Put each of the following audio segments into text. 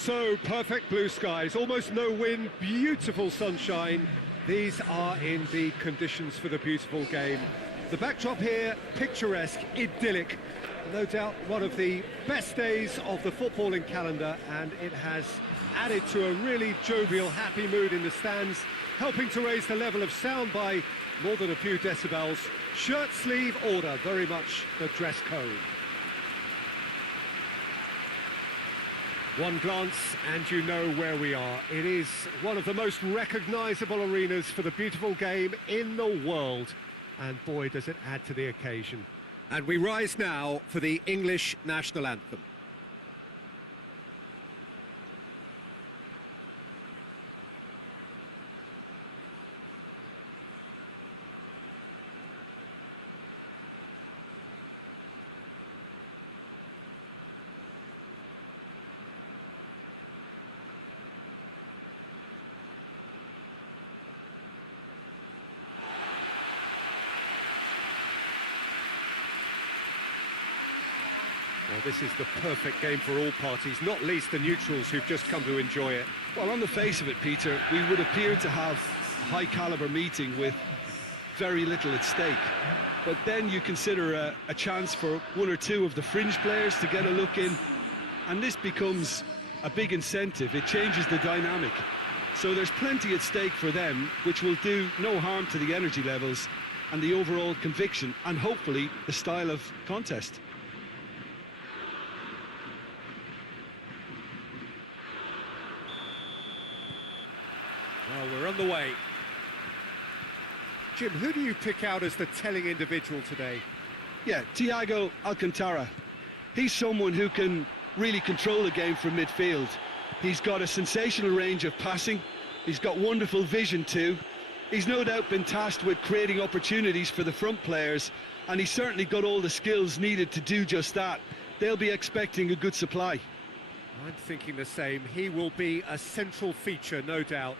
So, perfect blue skies, almost no wind, beautiful sunshine. These are indeed conditions for the beautiful game. The backdrop here, picturesque, idyllic. No doubt one of the best days of the footballing calendar, and it has added to a really jovial, happy mood in the stands, helping to raise the level of sound by more than a few decibels. Shirt sleeve order, very much the dress code. One glance and you know where we are. It is one of the most recognisable arenas for the beautiful game in the world. And boy, does it add to the occasion. And we rise now for the English national anthem. Well, this is the perfect game for all parties, not least the neutrals who've just come to enjoy it. Well, on the face of it, Peter, we would appear to have a high-caliber meeting with very little at stake. But then you consider a chance for one or two of the fringe players to get a look in, and this becomes a big incentive. It changes the dynamic. So there's plenty at stake for them, which will do no harm to the energy levels and the overall conviction, and hopefully the style of contest. Well, we're on the way. Jim, who do you pick out as the telling individual today? Yeah, Thiago Alcantara. He's someone who can really control the game from midfield. He's got a sensational range of passing. He's got wonderful vision too. He's no doubt been tasked with creating opportunities for the front players, and he's certainly got all the skills needed to do just that. They'll be expecting a good supply. I'm thinking the same. He will be a central feature, no doubt.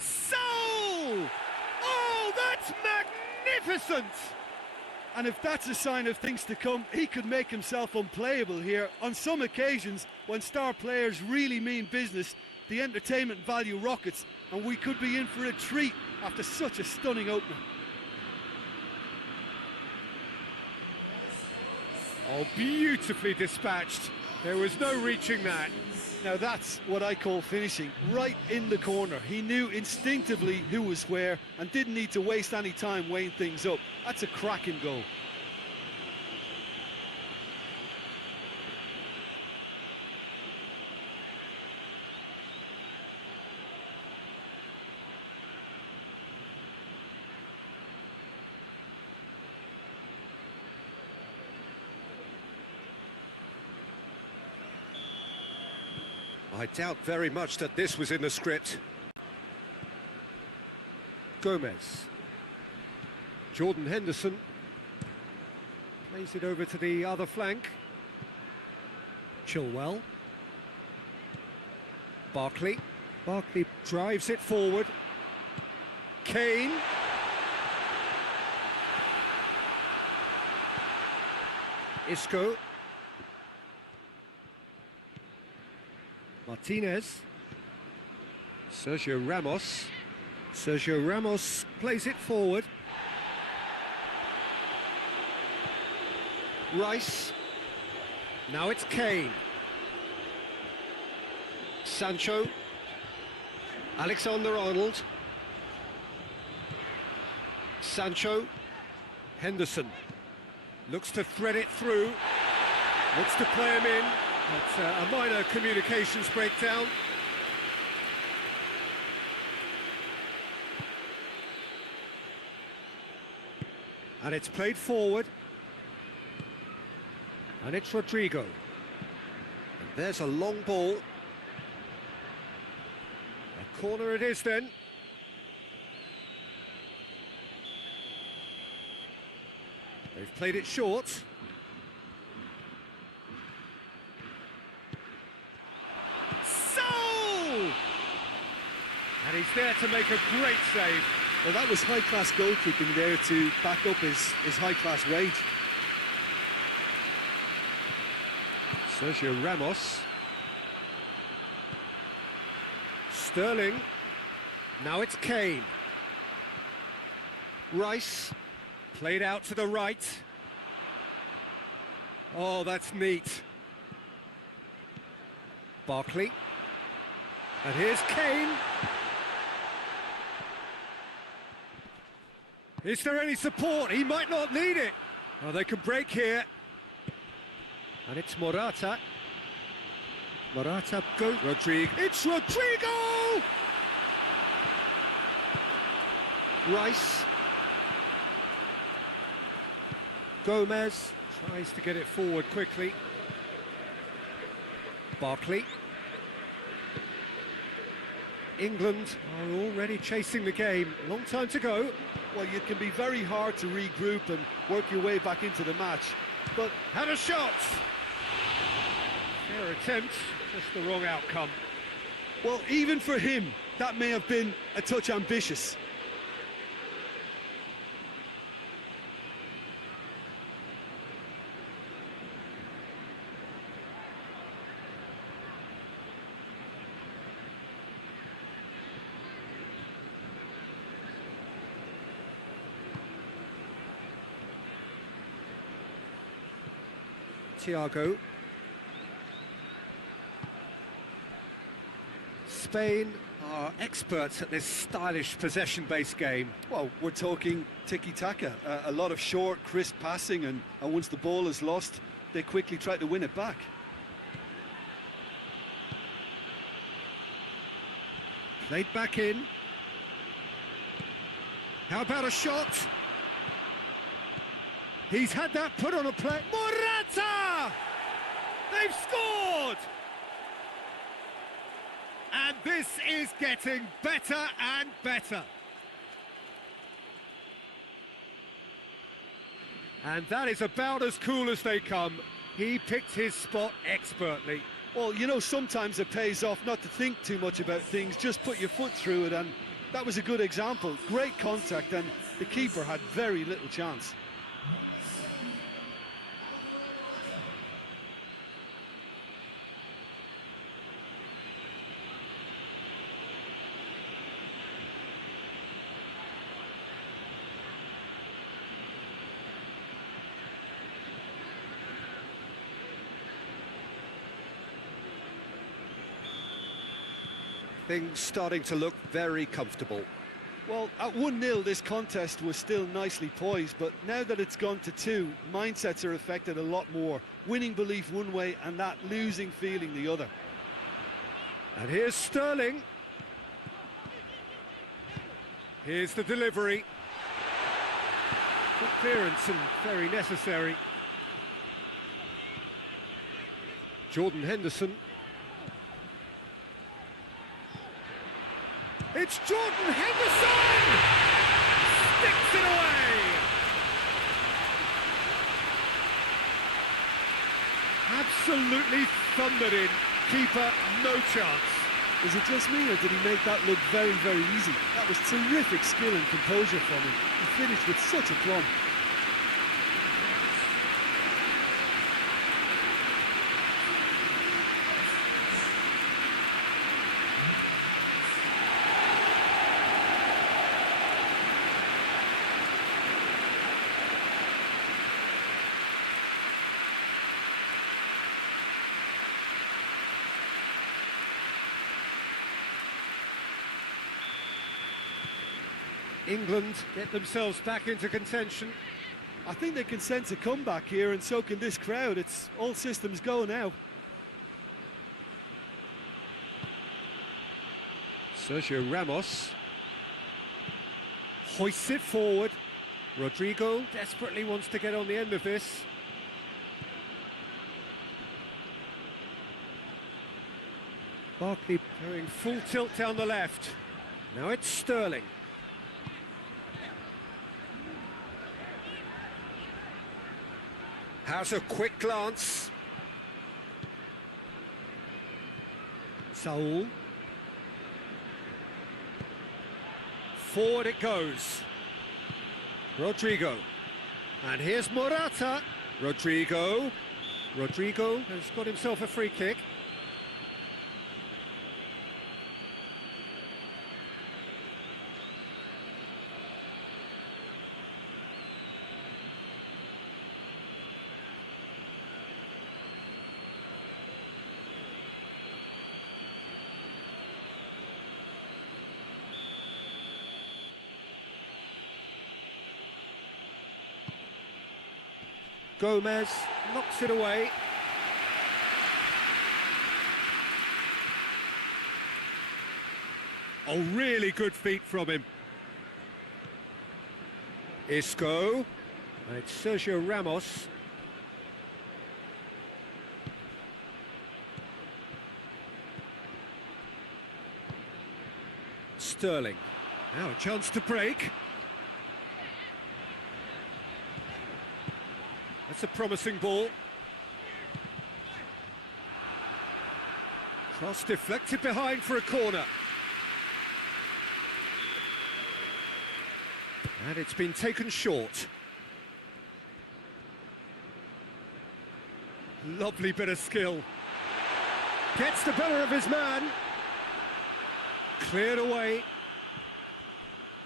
So! Oh, that's magnificent! And if that's a sign of things to come, he could make himself unplayable here. On some occasions, when star players really mean business, the entertainment value rockets, and we could be in for a treat after such a stunning opener. Oh, beautifully dispatched. There was no reaching that. Now that's what I call finishing, right in the corner. He knew instinctively who was where and didn't need to waste any time weighing things up. That's a cracking goal. I doubt very much that this was in the script. Gomez. Jordan Henderson. Plays it over to the other flank. Chilwell. Barkley. Barkley drives it forward. Kane. Isco. Martinez. Sergio Ramos. Sergio Ramos plays it forward. Rice. Now it's Kane. Sancho. Alexander-Arnold. Sancho. Henderson. Looks to thread it through. Looks to play him in. It's a minor communications breakdown. And it's played forward. And it's Rodrigo. And there's a long ball. A corner it is then. They've played it short. And he's there to make a great save. Well, that was high-class goalkeeping there to back up his high-class rage. Sergio Ramos. Sterling. Now it's Kane. Rice. Played out to the right. Oh, that's neat. Barkley. And here's Kane. Is there any support? He might not need it. Oh, they can break here. And it's Morata. Morata goes. Rodrigo. It's Rodrigo! Rice. Gomez tries to get it forward quickly. Barkley. England are already chasing the game. Long time to go. Well, it can be very hard to regroup and work your way back into the match. But had a shot! Fair attempt, just the wrong outcome. well, even for him, that may have been a touch ambitious. Thiago. Spain are experts at this stylish possession-based game. Well, we're talking tiki-taka, a lot of short, crisp passing, and once the ball is lost, they quickly try to win it back. Played back in. How about a shot? He's had that put on a play. Morata! They've scored! And this is getting better and better. And that is about as cool as they come. He picked his spot expertly. Well, you know, sometimes it pays off not to think too much about things, just put your foot through it, and that was a good example. Great contact, and the keeper had very little chance. Things starting to look very comfortable. Well, at 1-0, this contest was still nicely poised, but now that it's gone to 2, mindsets are affected a lot more. Winning belief one way and that losing feeling the other. And here's Sterling. Here's the delivery. Good clearance and very necessary. Jordan Henderson. It's Jordan Henderson! Sticks it away! Absolutely thundered in. Keeper, no chance. Is it just me, or did he make that look very, very easy? That was terrific skill and composure from him. He finished with such aplomb. England get themselves back into contention. I think they can sense a comeback here, and so can this crowd. It's all systems go now. Sergio Ramos hoists it forward. Rodrigo desperately wants to get on the end of this. Barkley going full tilt down the left. Now it's Sterling. Has a quick glance. Saul. Forward it goes. Rodrigo. And here's Morata. Rodrigo. Rodrigo has got himself a free kick. Gomez knocks it away. Oh, really good feet from him. Isco. It's Sergio Ramos. Sterling. Now a chance to break. That's a promising ball. Cross deflected behind for a corner. And it's been taken short. Lovely bit of skill. Gets the better of his man. Cleared away.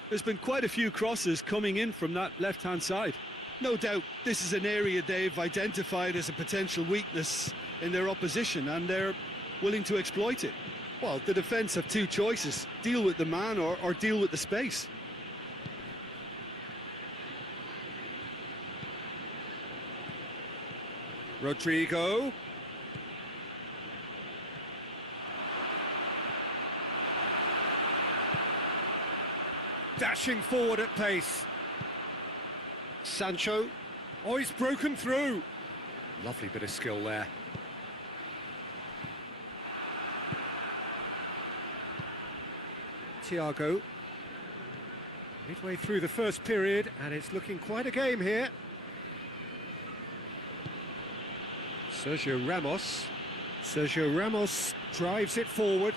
There's been quite a few crosses coming in from that left-hand side. No doubt this is an area they've identified as a potential weakness in their opposition, and they're willing to exploit it. Well, the defence have two choices: deal with the man or deal with the space. Rodrigo. Dashing forward at pace. Sancho. Oh, he's broken through. Lovely bit of skill there. Thiago. Midway through the first period, and it's looking quite a game here. Sergio Ramos. Sergio Ramos drives it forward.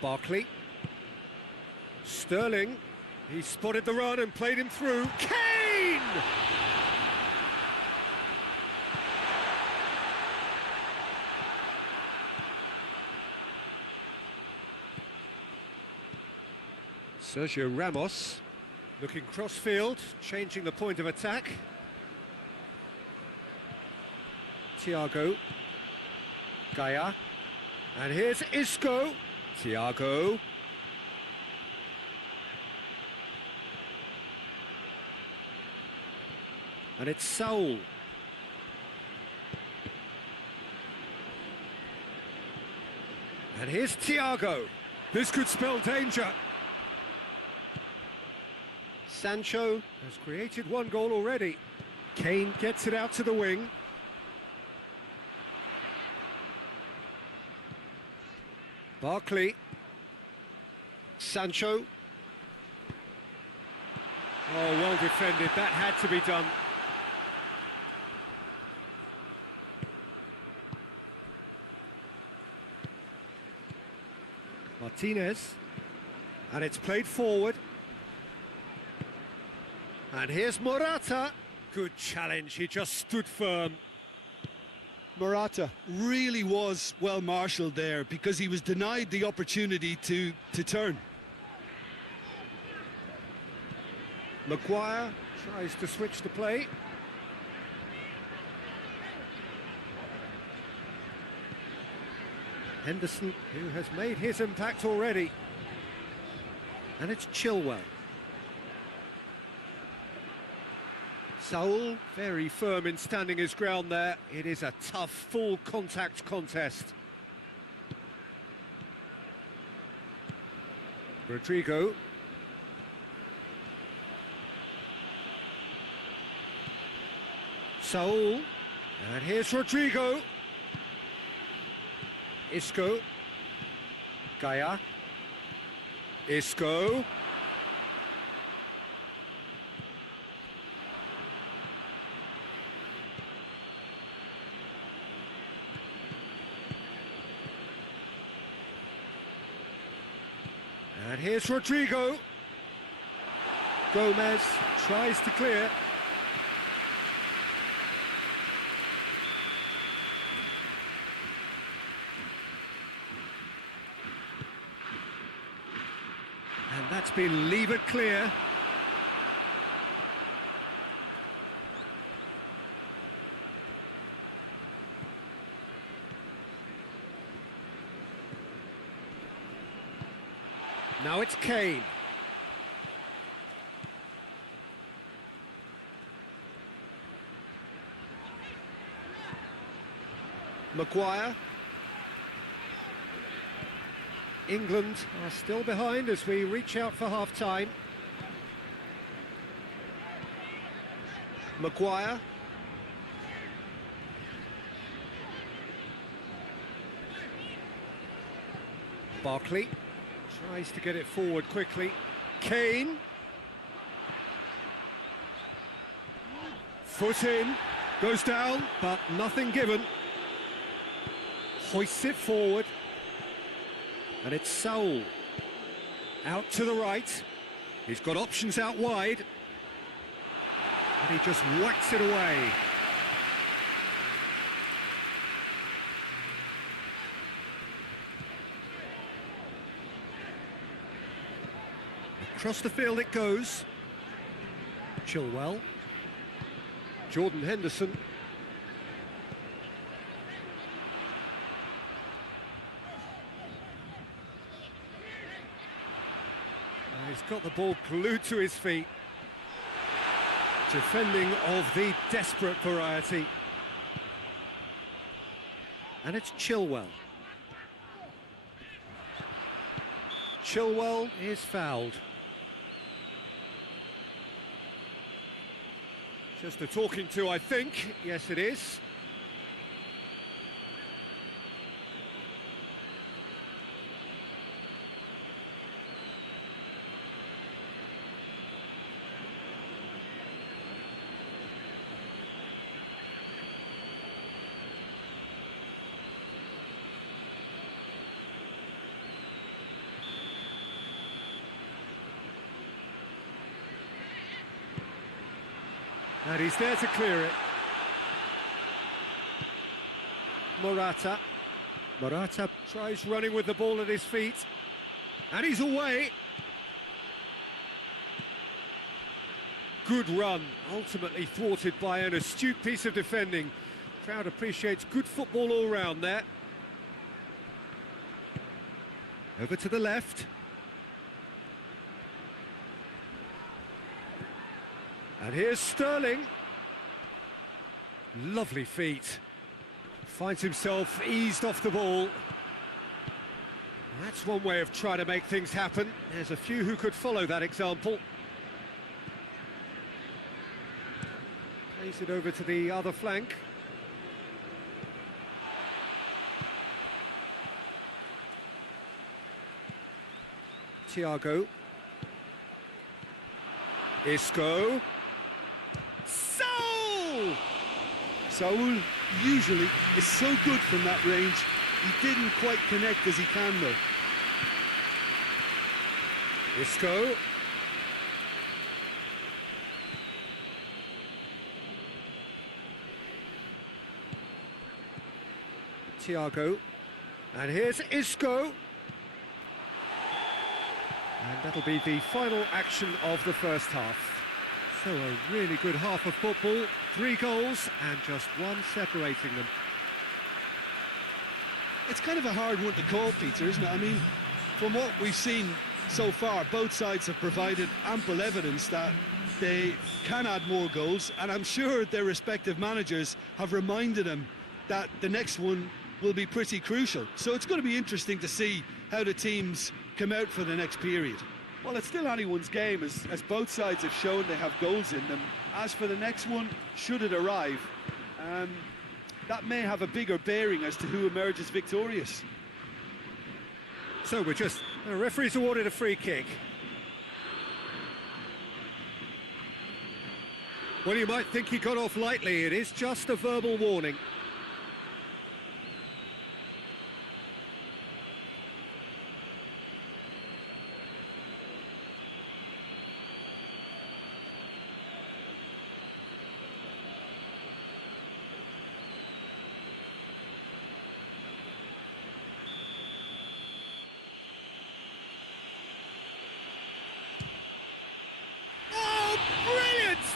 Barkley. Sterling. He spotted the run and played him through. Kane! Sergio Ramos. Looking cross-field, changing the point of attack. Thiago. Gaia. And here's Isco. Thiago. And it's Saul. And here's Thiago. This could spell danger. Sancho has created one goal already. Kane gets it out to the wing. Barkley. Sancho. Oh, well defended. That had to be done. Martinez. And it's played forward. And here's Morata. Good challenge, he just stood firm. Morata really was well marshalled there because he was denied the opportunity to turn. Maguire tries to switch the play. Henderson, who has made his impact already. And it's Chilwell. Saul, very firm in standing his ground there. It is a tough, full contact contest. Rodrigo. Saul. And here's Rodrigo. Isco. Gaia. Isco. And here's Rodrigo. Gomez tries to clear. And that's been levered clear. Now it's Kane. Maguire. England are still behind as we reach out for half-time. Maguire. Barkley tries to get it forward quickly. Kane. Foot in, goes down, but nothing given. Hoists it forward. And it's Saul. Out to the right. He's got options out wide. And he just whacks it away. Across the field it goes. Chilwell. Jordan Henderson. He's got the ball glued to his feet. Defending of the desperate variety. And it's Chilwell. Chilwell is fouled. Just a talking to, I think. Yes, it is. And he's there to clear it. Morata. Morata tries running with the ball at his feet. And he's away. Good run, ultimately thwarted by an astute piece of defending. Crowd appreciates good football all round there. Over to the left. And here's Sterling. Lovely feet. Finds himself eased off the ball. That's one way of trying to make things happen. There's a few who could follow that example. Plays it over to the other flank. Thiago. Isco. Saul usually is so good from that range. He didn't quite connect as he can though. Isco. Thiago. And here's Isco. And that'll be the final action of the first half. So a really good half of football, 3 goals and just one separating them. It's kind of a hard one to call, Peter, isn't it? I mean, from what we've seen so far, both sides have provided ample evidence that they can add more goals, and I'm sure their respective managers have reminded them that the next one will be pretty crucial. So it's going to be interesting to see how the teams come out for the next period. Well, it's still anyone's game, as both sides have shown they have goals in them. As for the next one, should it arrive, that may have a bigger bearing as to who emerges victorious. So the referee's awarded a free kick. Well, you might think he got off lightly. It is just a verbal warning.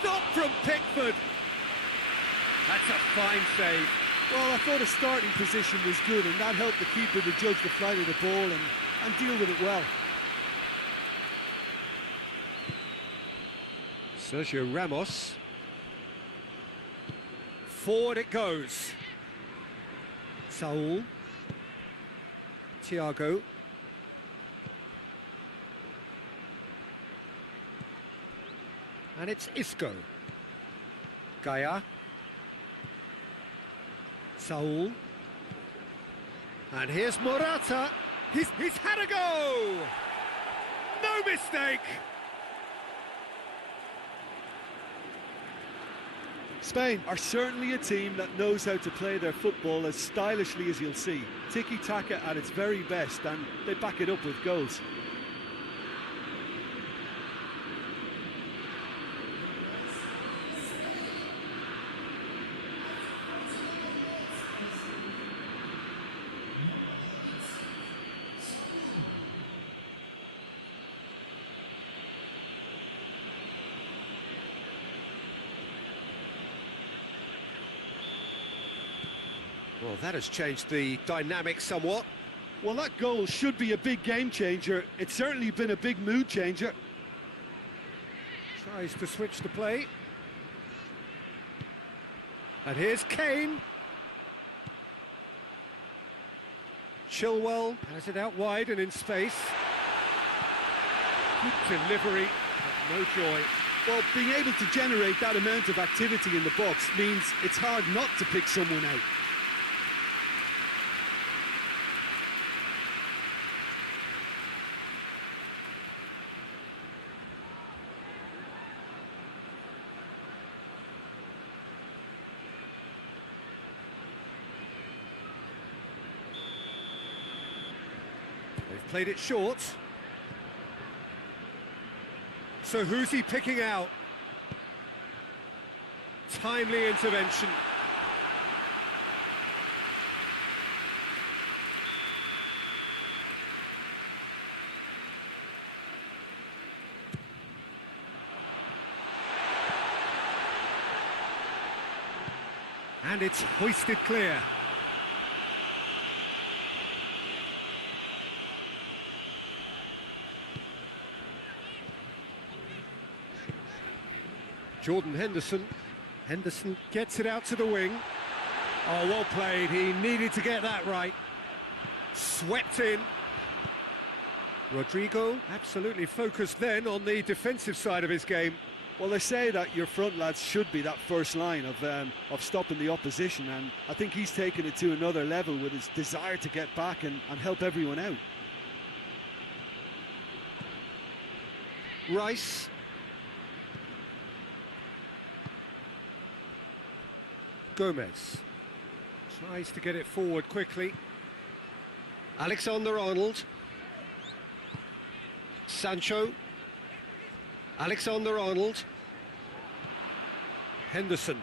Stop from Pickford. That's a fine save. Well, I thought his starting position was good, and that helped the keeper to judge the flight of the ball and deal with it well. Sergio Ramos. Forward it goes. Saul. Thiago. And it's Isco. Gaia. Saul. And here's Morata. He's had a go! No mistake! Spain are certainly a team that knows how to play their football as stylishly as you'll see. Tiki-taka at its very best, and they back it up with goals. Well, that has changed the dynamic somewhat. Well, that goal should be a big game changer. It's certainly been a big mood changer. Tries to switch the play. And here's Kane. Chilwell has it out wide and in space. Good delivery, but no joy. Well, being able to generate that amount of activity in the box means it's hard not to pick someone out. They've played it short. So who's he picking out? Timely intervention. And it's hoisted clear. Jordan Henderson. Henderson gets it out to the wing. Oh, well played. He needed to get that right. Swept in. Rodrigo absolutely focused then on the defensive side of his game. Well, they say that your front lads should be that first line of stopping the opposition, and I think he's taken it to another level with his desire to get back and help everyone out. Rice. Gomez tries to get it forward quickly. Alexander-Arnold. Sancho. Alexander-Arnold. Henderson.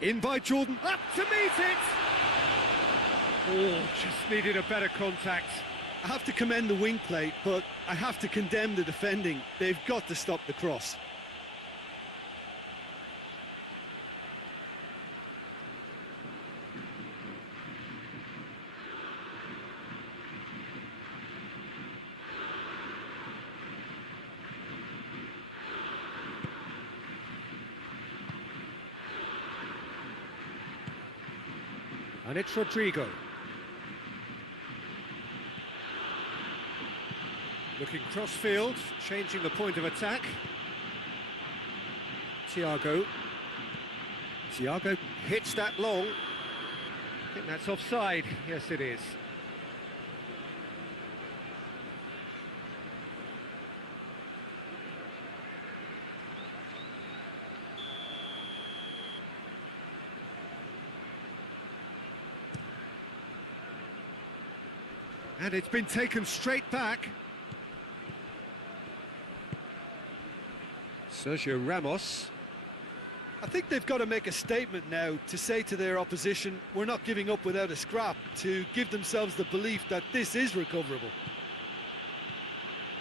In by Jordan. Up to meet it! Oh, just needed a better contact. I have to commend the wing play, but I have to condemn the defending. They've got to stop the cross. And it's Rodrigo. Looking cross-field, changing the point of attack. Thiago. Thiago hits that long. I think that's offside. Yes, it is. And it's been taken straight back. Sergio Ramos. I think they've got to make a statement now to say to their opposition, we're not giving up without a scrap, to give themselves the belief that this is recoverable.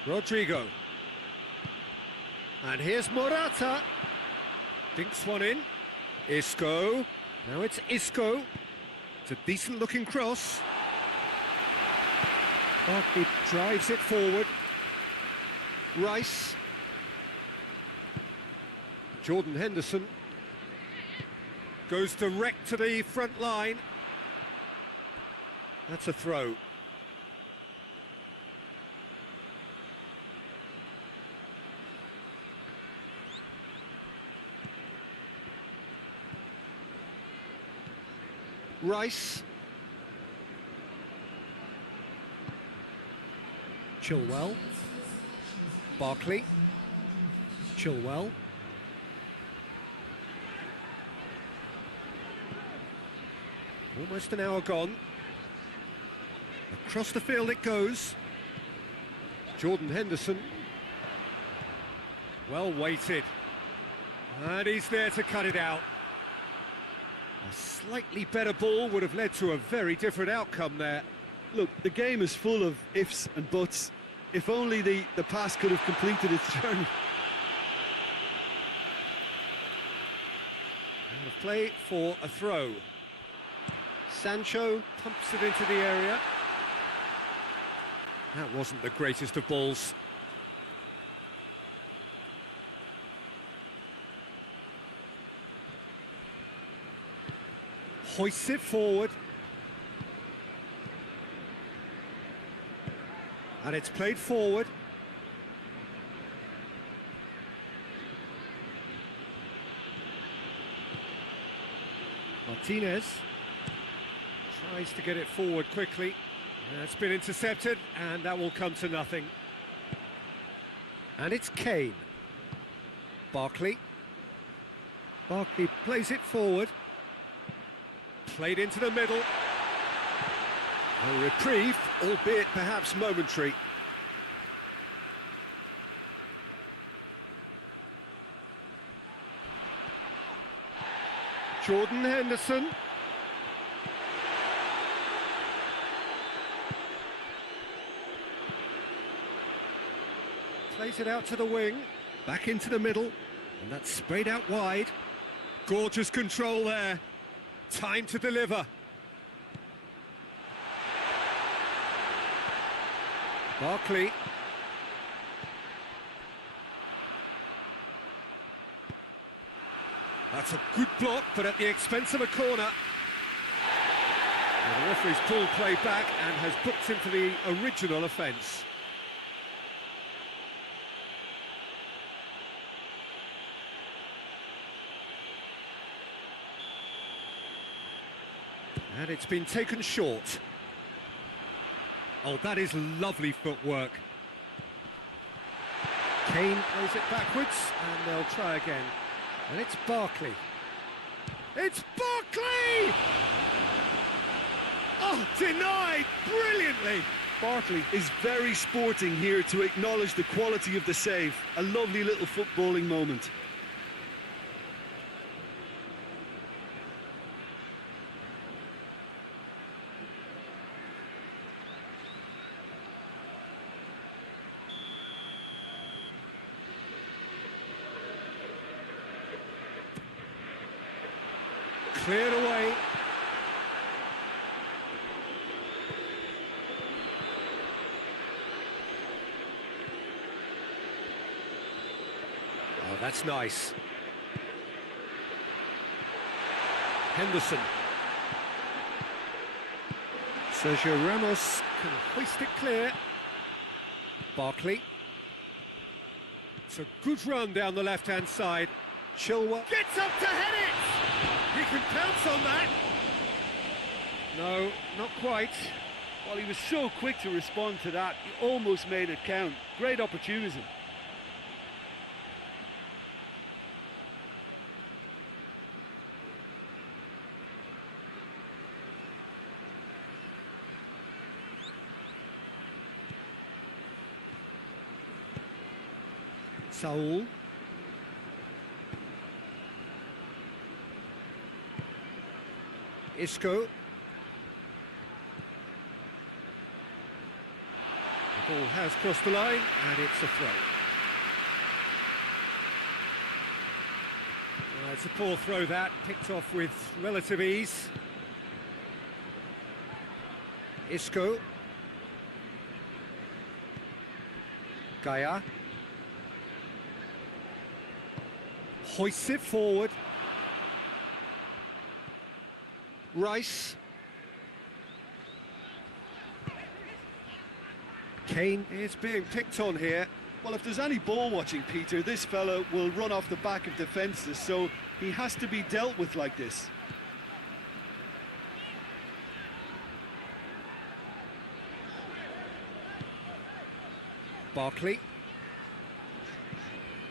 Rodrigo. And here's Morata. Dinks one in. Isco. Now it's Isco. It's a decent looking cross. But he drives it forward. Rice. Jordan Henderson. Goes direct to the front line. That's a throw. Rice. Chilwell. Barkley. Chilwell. Almost an hour gone. Across the field it goes. Jordan Henderson. Well weighted. And he's there to cut it out. A slightly better ball would have led to a very different outcome there. Look, the game is full of ifs and buts. If only the pass could have completed its journey. And a play for a throw. Sancho pumps it into the area. That wasn't the greatest of balls. Hoists it forward. And it's played forward. Martinez tries to get it forward quickly. It's been intercepted, and that will come to nothing. And it's Kane. Barkley. Barkley plays it forward. Played into the middle. A reprieve, albeit perhaps momentary. Jordan Henderson. Plays it out to the wing, back into the middle, and that's sprayed out wide. Gorgeous control there. Time to deliver. Barkley. That's a good block, but at the expense of a corner. Well, the referee's pulled play back and has booked him for the original offence. And it's been taken short. Oh, that is lovely footwork. Kane plays it backwards, and they'll try again. And it's Barkley. It's Barkley! Oh, denied brilliantly. Barkley is very sporting here to acknowledge the quality of the save. A lovely little footballing moment. Cleared away. Oh, that's nice. Henderson. Sergio Ramos can hoist it clear. Barkley. It's a good run down the left-hand side. Chilwell gets up to head it! He can pounce on that. No, not quite. Well, he was so quick to respond to that, he almost made it count. Great opportunism. Saul. Isco. The ball has crossed the line, and it's a throw. Well, it's a poor throw that, picked off with relative ease. Isco. Gaia. Hoists it forward. Rice. Kane is being picked on here. Well, if there's any ball watching, Peter, this fella will run off the back of defences, so he has to be dealt with like this. Barkley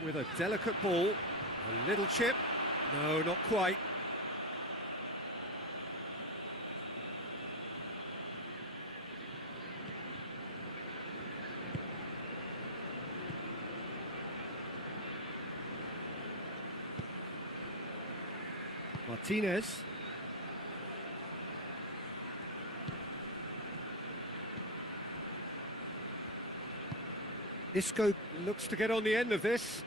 with a delicate ball, a little chip, no, not quite. Martinez. Isco looks to get on the end of this.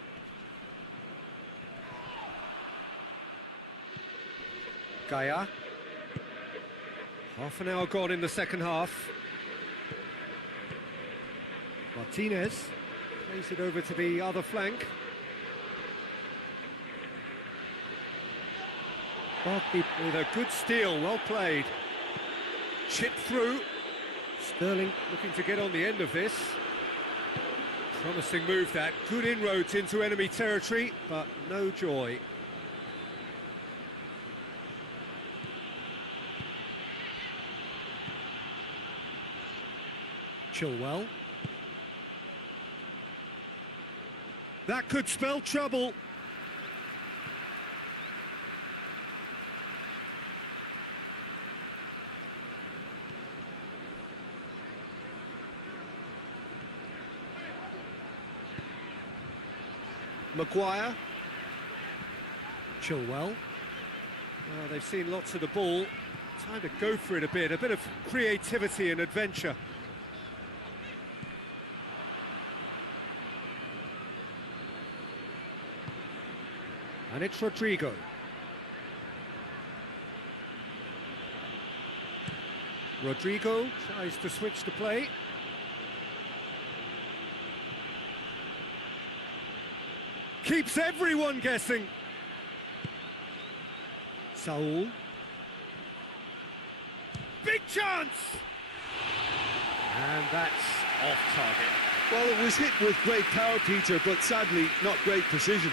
Gaia. Half an hour gone in the second half. Martinez plays it over to the other flank. Barkley with a good steal, well played. Chip through. Sterling looking to get on the end of this. Promising move that, good inroads into enemy territory, but no joy. Chilwell. That could spell trouble. Maguire. Chilwell. Well, they've seen lots of the ball. Time to go for it a bit of creativity and adventure. And it's Rodrigo. Rodrigo tries to switch the play. Keeps everyone guessing. Saul. Big chance! And that's off target. Well, it was hit with great power, Peter, but sadly not great precision.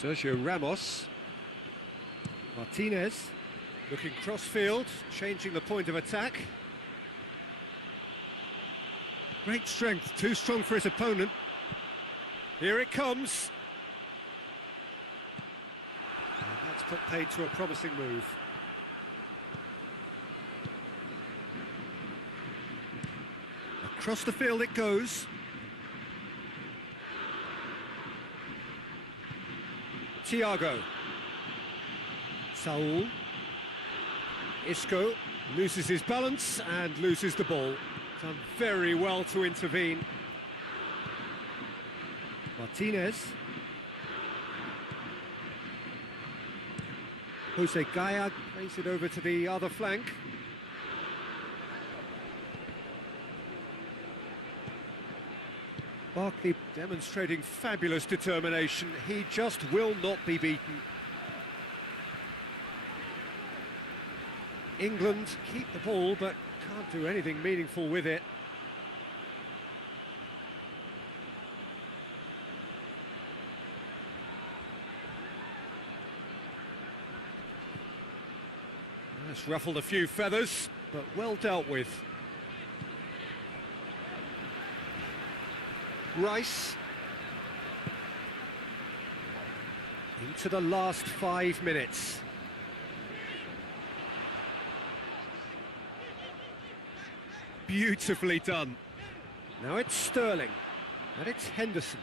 Sergio Ramos. Martinez looking cross-field, changing the point of attack. Great strength, too strong for his opponent. Here it comes. And that's put paid to a promising move. Across the field it goes. Thiago. Saul. Isco loses his balance and loses the ball. Done very well to intervene. Martinez. Jose Gaia plays it over to the other flank. Barkley demonstrating fabulous determination. He just will not be beaten. England keep the ball, but can't do anything meaningful with it. That's ruffled a few feathers, but well dealt with. Rice. Into the last 5 minutes. Beautifully done. Now it's Sterling, and it's Henderson.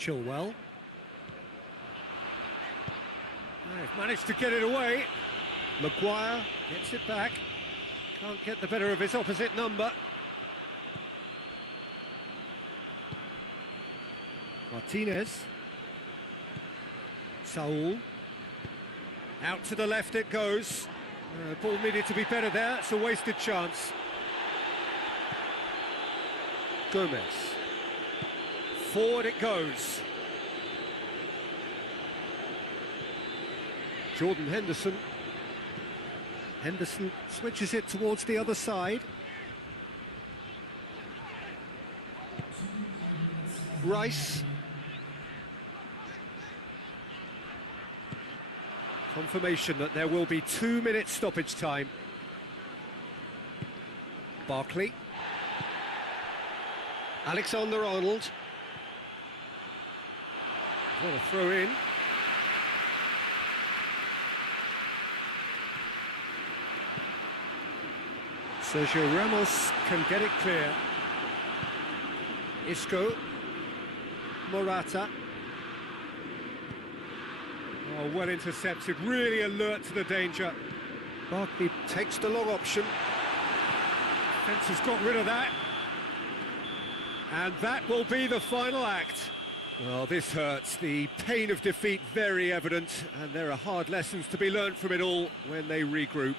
Chilwell. They've managed to get it away. Maguire gets it back. Can't get the better of his opposite number. Martinez. Saul. Out to the left it goes. Ball needed to be better there. It's a wasted chance. Gomez. Forward it goes. Jordan Henderson. Henderson switches it towards the other side. Rice. Confirmation that there will be 2 minutes stoppage time. Barkley. Alexander-Arnold. What a throw in. Sergio Ramos can get it clear. Isco. Morata. Oh, well intercepted, really alert to the danger. Barkley takes the long option. Defence has got rid of that. And that will be the final act. Well, this hurts. The pain of defeat very evident, and there are hard lessons to be learnt from it all when they regroup.